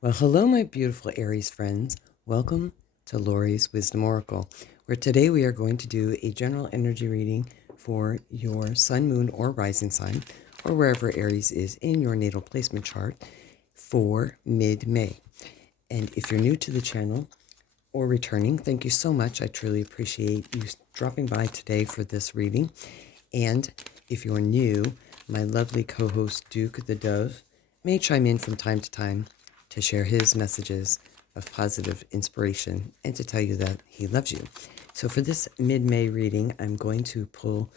Well, hello, my beautiful Aries friends. Welcome to Lori's Wisdom Oracle, where today we are going to do a general energy reading for your sun, moon, or rising sign, or wherever Aries is in your natal placement chart for mid-May. And if you're new to the channel or returning, thank you so much. I truly appreciate you dropping by today for this reading. And if you're new, my lovely co-host Duke the Dove may chime in from time to time to share his messages of positive inspiration and to tell you that he loves you. So for this mid-May reading, I'm going to pull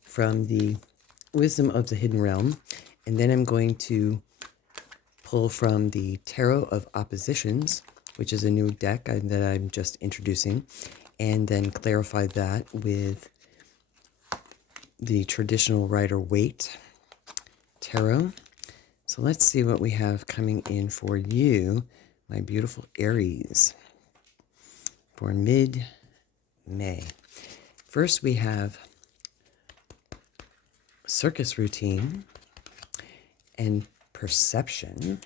from the Wisdom of the Hidden Realm, and then I'm going to pull from the Tarot of Oppositions, which is a new deck that I'm just introducing, and then clarify that with the traditional Rider-Waite Tarot. So let's see what we have coming in for you, my beautiful Aries, for mid-May. First, we have circus routine and perception.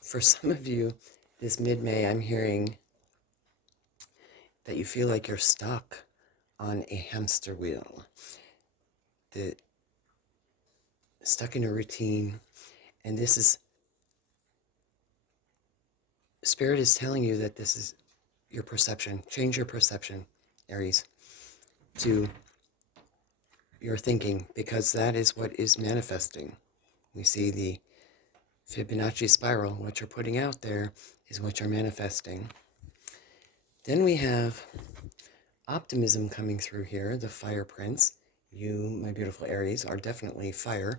For some of you, this mid-May, I'm hearing that you feel like you're stuck on a hamster wheel, that stuck in a routine, and this is, Spirit is telling you that this is your perception. Change your perception, Aries, to your thinking, because that is what is manifesting. We see the Fibonacci spiral. What you're putting out there is what you're manifesting. Then we have optimism coming through here, the fire prince. You, my beautiful Aries, are definitely fire.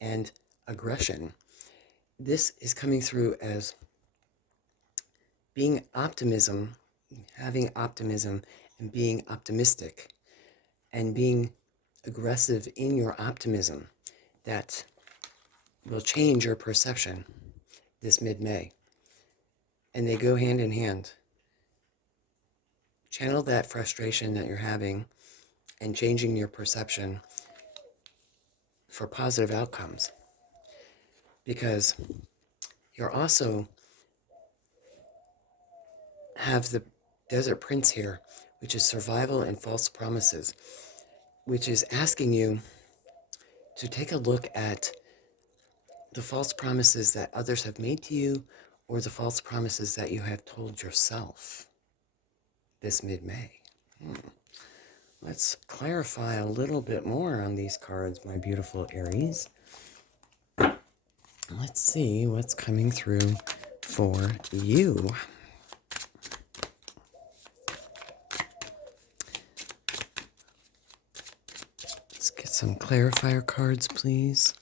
And aggression. This is coming through as being optimism, having optimism and being optimistic and being aggressive in your optimism that will change your perception this mid-May. And they go hand in hand. Channel that frustration that you're having and changing your perception for positive outcomes. Because you're also have the Desert Prince here, which is survival and false promises, which is asking you to take a look at the false promises that others have made to you or the false promises that you have told yourself this mid-May. Let's clarify a little bit more on these cards, my beautiful Aries. Let's see what's coming through for you. Let's get some clarifier cards, please.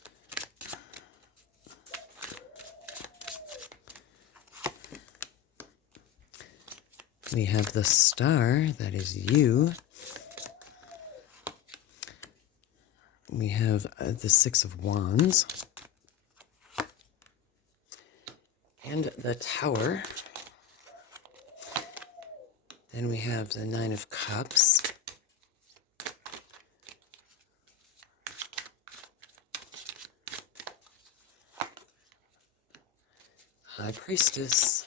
We have the Star, that is you. We have the Six of Wands. And the Tower. Then we have the Nine of Cups. High Priestess.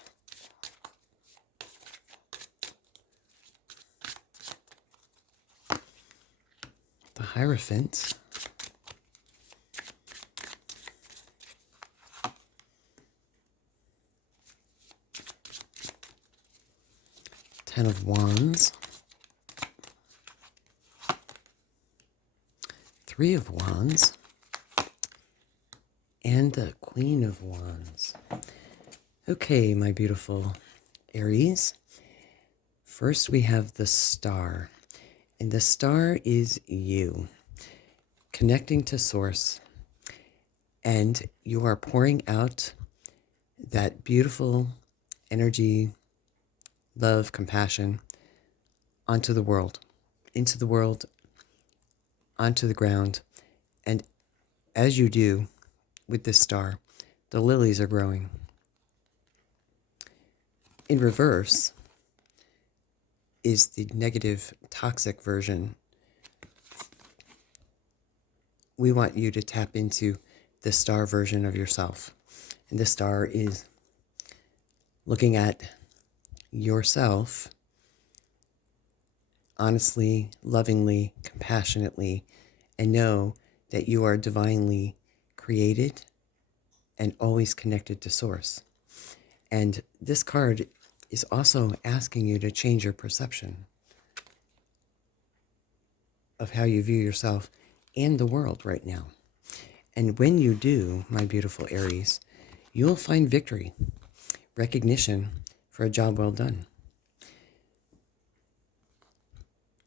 The Hierophant. Ten of Wands. Three of Wands. And the Queen of Wands. Okay, my beautiful Aries. First we have the Star. And the Star is you. Connecting to Source. And you are pouring out that beautiful energy, love, compassion onto the world, into the world, onto the ground. And as you do with this star, the lilies are growing. In reverse is the negative, toxic version we want you to tap into the star version of yourself. And the star is looking at yourself honestly, lovingly, compassionately, and know that you are divinely created and always connected to Source. And this card is also asking you to change your perception of how you view yourself and the world right now. And when you do, my beautiful Aries, you'll find victory, recognition for a job well done.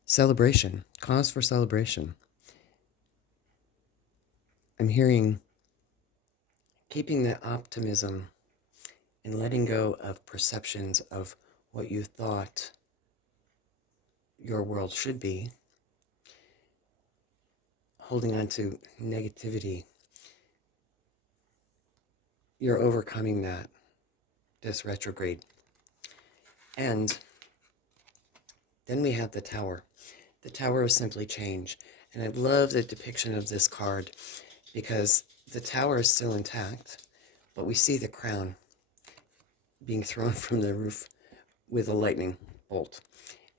Celebration, cause for celebration. I'm hearing keeping the optimism and letting go of perceptions of what you thought your world should be, holding on to negativity. You're overcoming that, this retrograde. And then we have the Tower. The Tower is simply change. And I love the depiction of this card because the Tower is still intact, but we see the crown being thrown from the roof with a lightning bolt.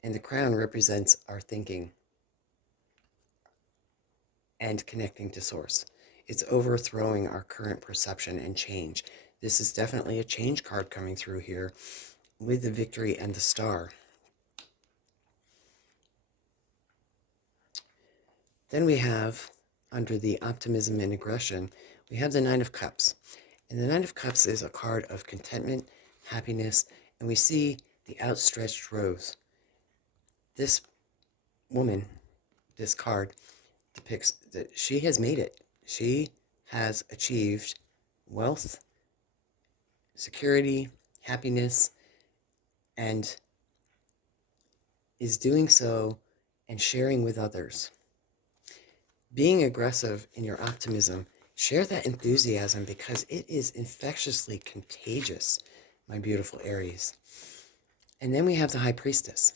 And the crown represents our thinking and connecting to Source. It's overthrowing our current perception and change. This is definitely a change card coming through here with the victory and the star. Then we have, under the optimism and aggression, we have the Nine of Cups. And the Nine of Cups is a card of contentment, happiness, and we see the outstretched rose. This woman, this card, depicts that she has made it. She has achieved wealth, security, happiness, and is doing so and sharing with others. Being aggressive in your optimism, share that enthusiasm because it is infectiously contagious, my beautiful Aries. And then we have the High Priestess.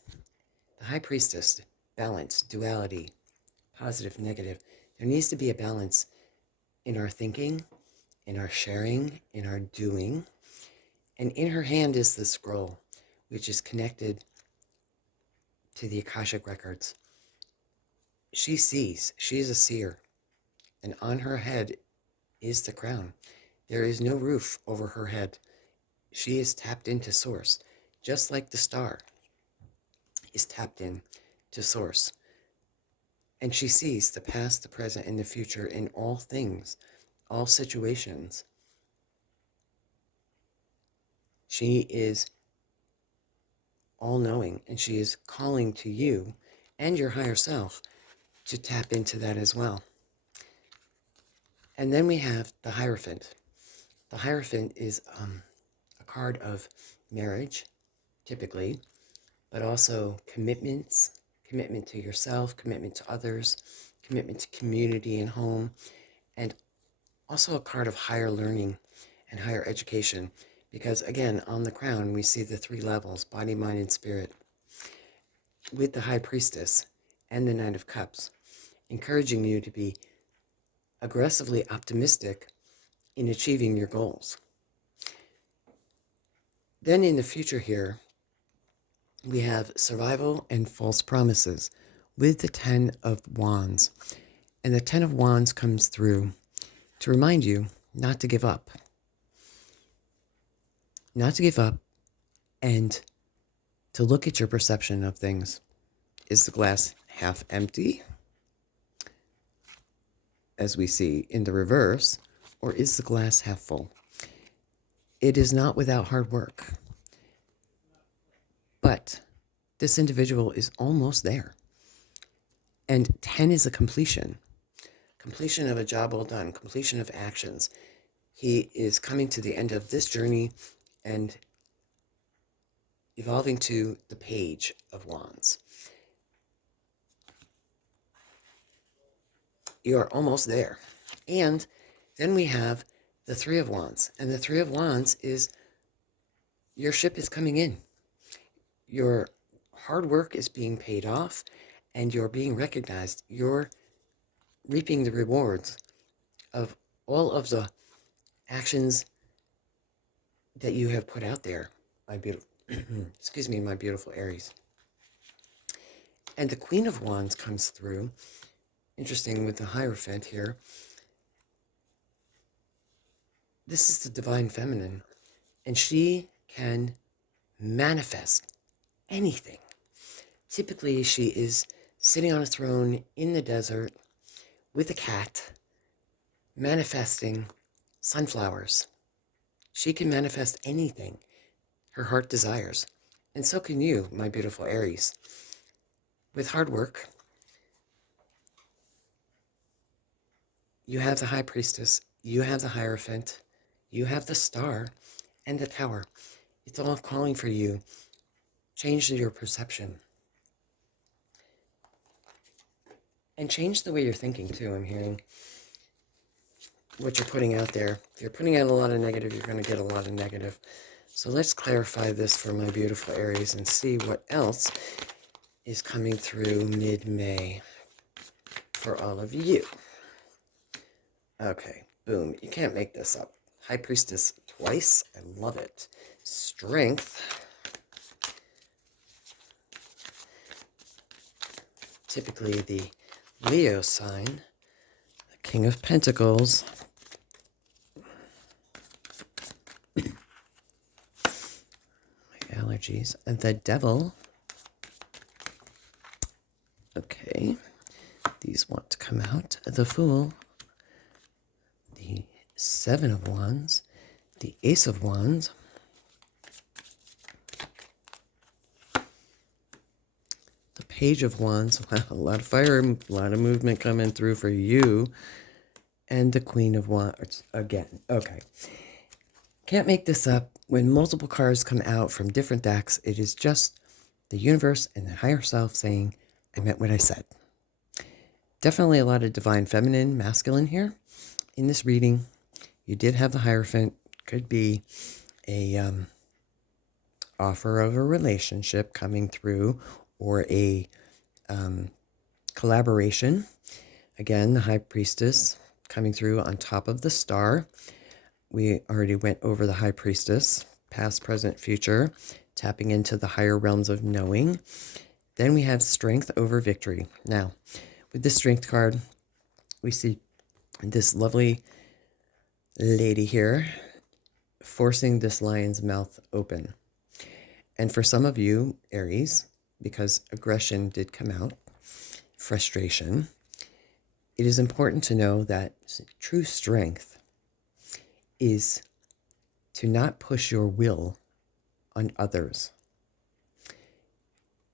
The High Priestess, balance, duality, positive, negative. There needs to be a balance in our thinking, in our sharing, in our doing. And in her hand is the scroll, which is connected to the Akashic records. She sees, she is a seer, and on her head is the crown. There is no roof over her head. She is tapped into Source, just like the star is tapped in to Source. And she sees the past, the present, and the future in all things, all situations. She is all-knowing, and she is calling to you and your higher self to tap into that as well. And then we have the Hierophant. The Hierophant is a card of marriage, typically, but also commitments, commitment to yourself, commitment to others, commitment to community and home, and also a card of higher learning and higher education. Because again, on the crown, we see the three levels, body, mind, and spirit, with the High Priestess and the Knight of Cups, encouraging you to be aggressively optimistic in achieving your goals. Then in the future here, we have survival and false promises with the 10 of Wands. And the 10 of Wands comes through to remind you not to give up. Not to give up and to look at your perception of things. Is the glass half empty, as we see in the reverse, or is the glass half full? It is not without hard work. But this individual is almost there. And 10 is a completion. Completion of a job well done. Completion of actions. He is coming to the end of this journey and evolving to the Page of Wands. You are almost there. And then we have the Three of Wands. And the Three of Wands is your ship is coming in. Your hard work is being paid off and you're being recognized. Your reaping the rewards of all of the actions that you have put out there, my beautiful, excuse me, my beautiful Aries. And the Queen of Wands comes through. Interesting with the Hierophant here. This is the divine feminine, and she can manifest anything. Typically, she is sitting on a throne in the desert with a cat, manifesting sunflowers. She can manifest anything her heart desires. And so can you, my beautiful Aries. With hard work, you have the High Priestess, you have the Hierophant, you have the Star, and the Tower. It's all calling for you. Change your perception. And change the way you're thinking, too. I'm hearing what you're putting out there. If you're putting out a lot of negative, you're going to get a lot of negative. So let's clarify this for my beautiful Aries and see what else is coming through mid-May for all of you. Okay, boom. You can't make this up. High Priestess twice. I love it. Strength. Typically the Leo sign. The King of Pentacles. My allergies. And the Devil. Okay. These want to come out. The Fool. The Seven of Wands. The Ace of Wands. The Page of Wands. Wow, a lot of fire, a lot of movement coming through for you. And the Queen of Wands again. Okay. Can't make this up. When multiple cards come out from different decks, it is just the universe and the higher self saying, I meant what I said. Definitely a lot of divine feminine, masculine here. In this reading, you did have the Hierophant. Could be a offer of a relationship coming through, or a collaboration. Again, the High Priestess coming through on top of the Star. We already went over the High Priestess, past, present, future, tapping into the higher realms of knowing. Then we have Strength over Victory. Now, with the Strength card, we see this lovely lady here forcing this lion's mouth open. And for some of you, Aries, because aggression did come out, frustration, it is important to know that true strength is to not push your will on others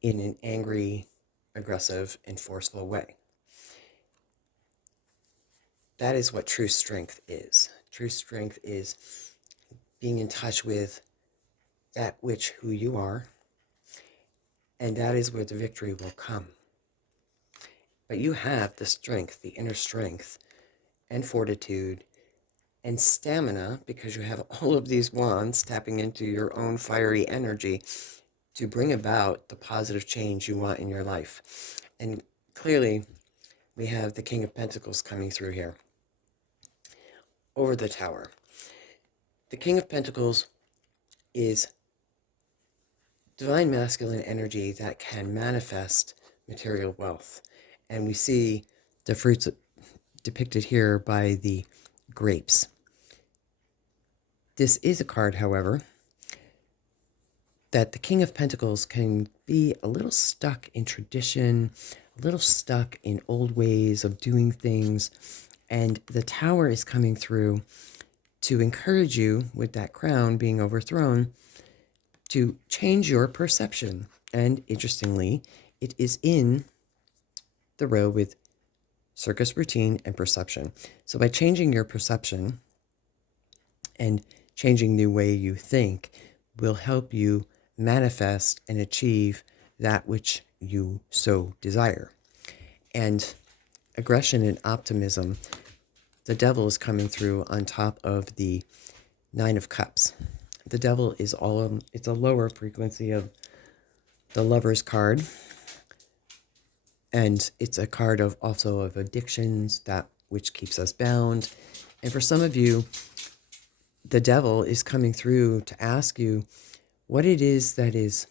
in an angry, aggressive, and forceful way. That is what true strength is. True strength is being in touch with that which who you are, and that is where the victory will come. But you have the strength, the inner strength, and fortitude, and stamina, because you have all of these wands tapping into your own fiery energy to bring about the positive change you want in your life. And clearly, we have the King of Pentacles coming through here over the Tower. The King of Pentacles is divine masculine energy that can manifest material wealth. And we see the fruits depicted here by the grapes. This is a card, however, that the King of Pentacles can be a little stuck in tradition, a little stuck in old ways of doing things. And the Tower is coming through to encourage you, with that crown being overthrown, to change your perception. And interestingly, it is in the row with circus routine and perception. So by changing your perception and changing the way you think will help you manifest and achieve that which you so desire. And aggression and optimism, the Devil is coming through on top of the Nine of Cups. The Devil is it's a lower frequency of the Lover's card. And it's a card of also of addictions, that which keeps us bound. And for some of you, the devil is coming through to ask you what it is that is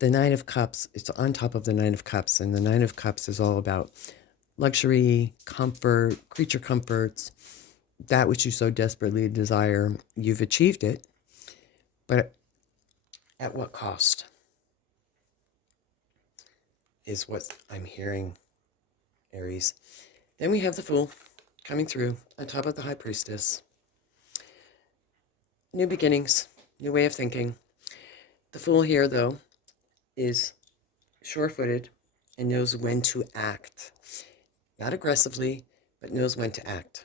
the Nine of Cups. It's on top of the Nine of Cups, and the Nine of Cups is all about luxury, comfort, creature comforts, that which you so desperately desire. You've achieved it, but at what cost is what I'm hearing, Aries. Then we have the Fool coming through on top of the High Priestess. New beginnings, new way of thinking. The Fool here, though, is sure-footed and knows when to act. Not aggressively, but knows when to act.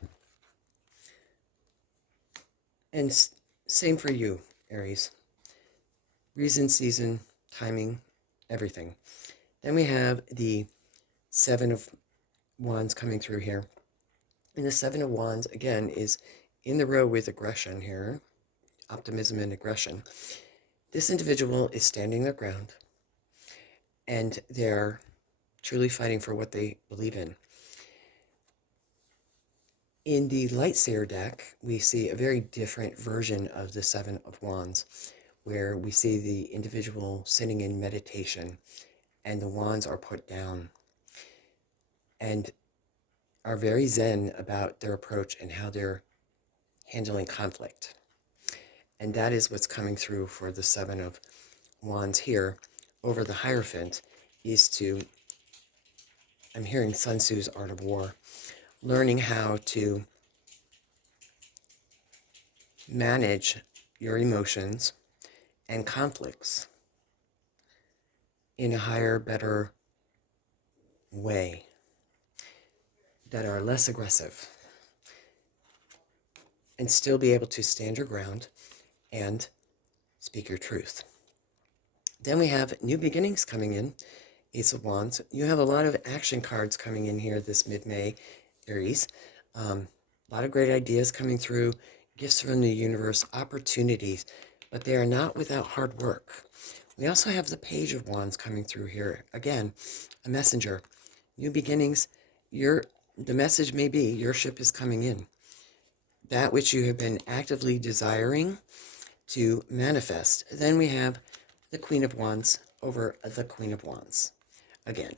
And same for you, Aries. Reason, season, timing, everything. Then we have the Seven of Wands coming through here. And the Seven of Wands, again, is in the row with aggression here. Optimism and aggression. This individual is standing their ground. And they're truly fighting for what they believe in. In the Lightseer deck, we see a very different version of the Seven of Wands, where we see the individual sitting in meditation, and the wands are put down, and are very zen about their approach and how they're handling conflict. And that is what's coming through for the Seven of Wands here over the Hierophant, is to, I'm hearing Sun Tzu's Art of War, learning how to manage your emotions and conflicts in a higher, better way, that are less aggressive, and still be able to stand your ground and speak your truth. Then we have new beginnings coming in, Ace of Wands. You have a lot of action cards coming in here this mid-May, Aries. A lot of great ideas coming through, gifts from the universe, opportunities, but they are not without hard work. We also have the Page of Wands coming through here. Again, a messenger. New beginnings. The message may be your ship is coming in. That which you have been actively desiring to manifest. Then we have the Queen of Wands over the Queen of Wands. Again,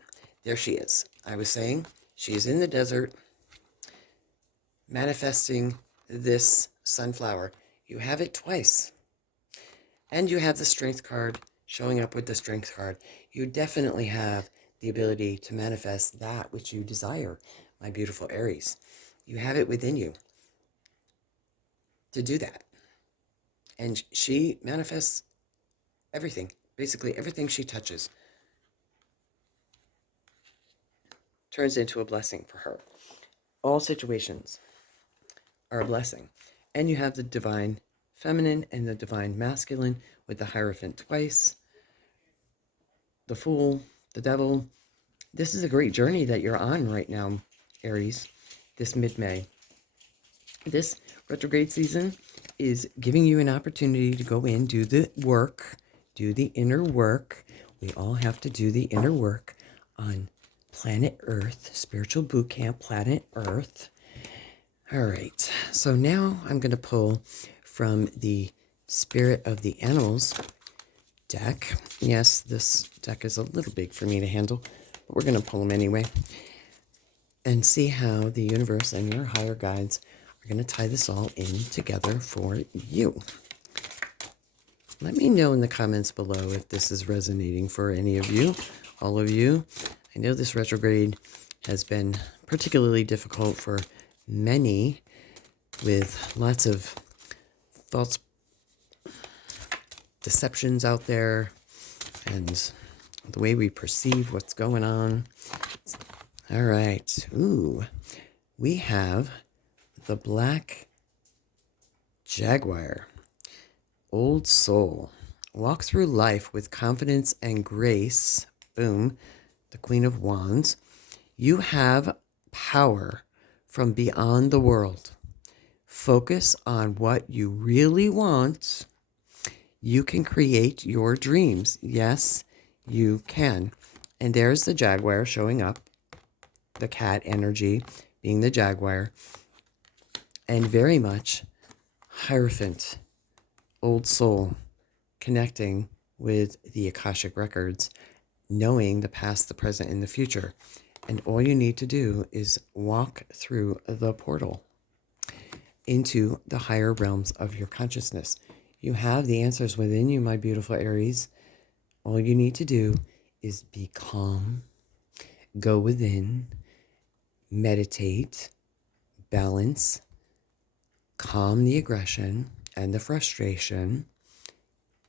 there she is. I was saying she is in the desert manifesting this sunflower. You have it twice. And you have the Strength card showing up with the Strength card. You definitely have the ability to manifest that which you desire, my beautiful Aries. You have it within you to do that. And she manifests everything, basically everything she touches turns into a blessing for her. All situations are a blessing. And you have the Divine Feminine and the Divine Masculine with the Hierophant twice, the Fool, the Devil. This is a great journey that you're on right now, Aries, this mid-May. This retrograde season is giving you an opportunity to go in, do the work, do the inner work. We all have to do the inner work on planet Earth, spiritual boot camp, planet Earth. All right, so now I'm going to pull from the Spirit of the Animals deck. Yes, this deck is a little big for me to handle, but we're going to pull them anyway and see how the universe and your higher guides are going to tie this all in together for you. Let me know in the comments below if this is resonating for any of you, all of you. I know this retrograde has been particularly difficult for many, with lots of false deceptions out there and the way we perceive what's going on. All right. Ooh, we have the Black Jaguar. Old soul. Walk through life with confidence and grace. Boom. The Queen of Wands. You have power from beyond the world. Focus on what you really want. You can create your dreams. Yes, you can. And there's the Jaguar showing up, the cat energy being the Jaguar, and very much Hierophant, old soul, connecting with the Akashic records, knowing the past, the present, and the future. And all you need to do is walk through the portal into the higher realms of your consciousness. You have the answers within you, my beautiful Aries. All you need to do is be calm, go within, meditate, balance, calm the aggression and the frustration,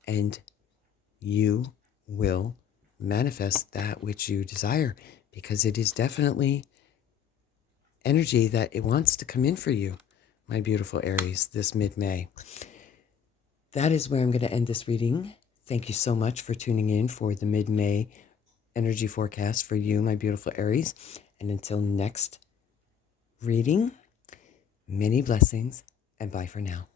and you will manifest that which you desire, because it is definitely energy that it wants to come in for you, my beautiful Aries, this mid-May. That is where I'm going to end this reading. Thank you so much for tuning in for the mid-May energy forecast for you, my beautiful Aries. And until next reading, many blessings and bye for now.